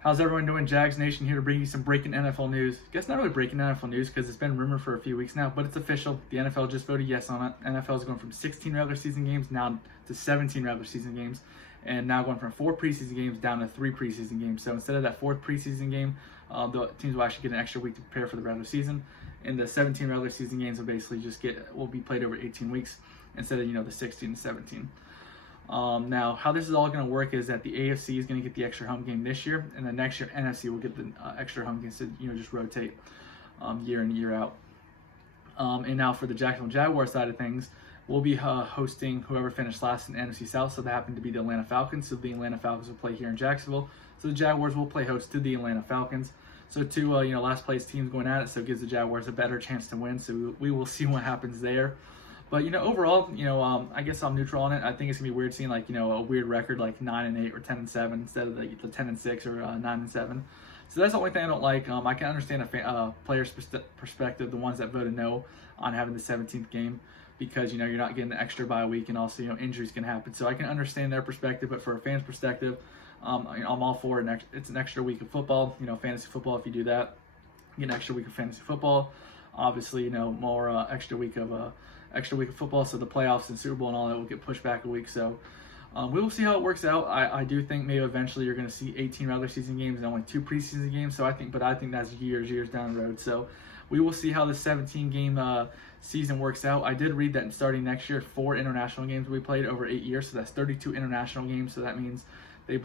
How's everyone doing? Jags Nation here to bring you some breaking NFL news. I guess not really breaking NFL news because it's been rumored for a few weeks now, but it's official. The NFL just voted yes on it. NFL is going from 16 regular season games now to 17 regular season games, and now going from 4 preseason games down to 3 preseason games. So instead of that 4th preseason game, the teams will actually get an extra week to prepare for the regular season. And the 17 regular season games will basically will be played over 18 weeks instead of the 16 to 17. Now, how this is all going to work is that the AFC is going to get the extra home game this year, and then next year NFC will get the extra home games to just rotate year in year out. And now for the Jacksonville Jaguars side of things, we'll be hosting whoever finished last in the NFC South. So that happened to be the Atlanta Falcons. So the Atlanta Falcons will play here in Jacksonville. So the Jaguars will play host to the Atlanta Falcons. So two last place teams going at it, so it gives the Jaguars a better chance to win. So we will see what happens there. But overall, I guess I'm neutral on it. I think it's gonna be weird seeing a weird record like 9-8 or 10-7 instead of the 10-6 or 9-7. So that's the only thing I don't like. I can understand a player's perspective, the ones that voted no on having the 17th game, because you're not getting the extra bye week, and also injuries can happen. So I can understand their perspective, but for a fan's perspective, I'm all for it. It's an extra week of football. Fantasy football. If you do that, you get an extra week of fantasy football. Obviously, more extra week of football, so the playoffs and Super Bowl and all that will get pushed back a week. So we will see how it works out. I do think maybe eventually you're going to see 18 regular season games and only 2 preseason games. So I think that's years down the road. So we will see how the 17 game season works out. I did read that starting next year, 4 international games will be played over 8 years. So that's 32 international games. So that means they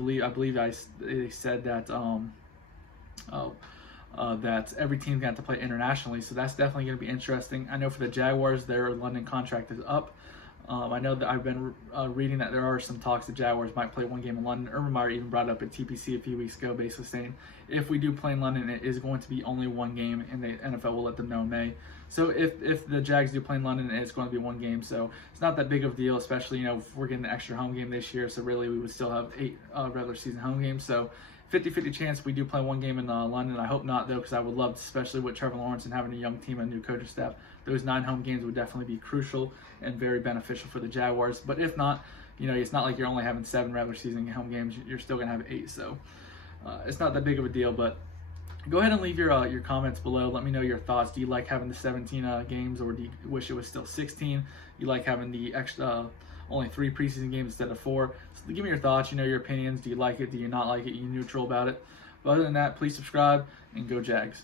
said that that every team's got to play internationally, so that's definitely going to be interesting. I know for the Jaguars, their London contract is up. I know that I've been reading that there are some talks the Jaguars might play 1 game in London. Urban Meyer even brought it up at TPC a few weeks ago, basically saying if we do play in London, it is going to be only 1 game, and the NFL will let them know in May. So if the Jags do play in London, it's going to be 1 game. So it's not that big of a deal, especially if we're getting the extra home game this year. So really, we would still have 8 regular season home games. So 50-50 chance we do play 1 game in London. I hope not, though, because I would love, especially with Trevor Lawrence and having a young team and new coaching staff, those 9 home games would definitely be crucial and very beneficial for the Jaguars. But if not, it's not like you're only having 7 regular season home games. You're still going to have 8. So it's not that big of a deal. But go ahead and leave your comments below. Let me know your thoughts. Do you like having the 17 games, or do you wish it was still 16? You like having the extra only 3 preseason games instead of 4. So give me your thoughts, your opinions. Do you like it? Do you not like it? Are you neutral about it? But other than that, please subscribe and go Jags.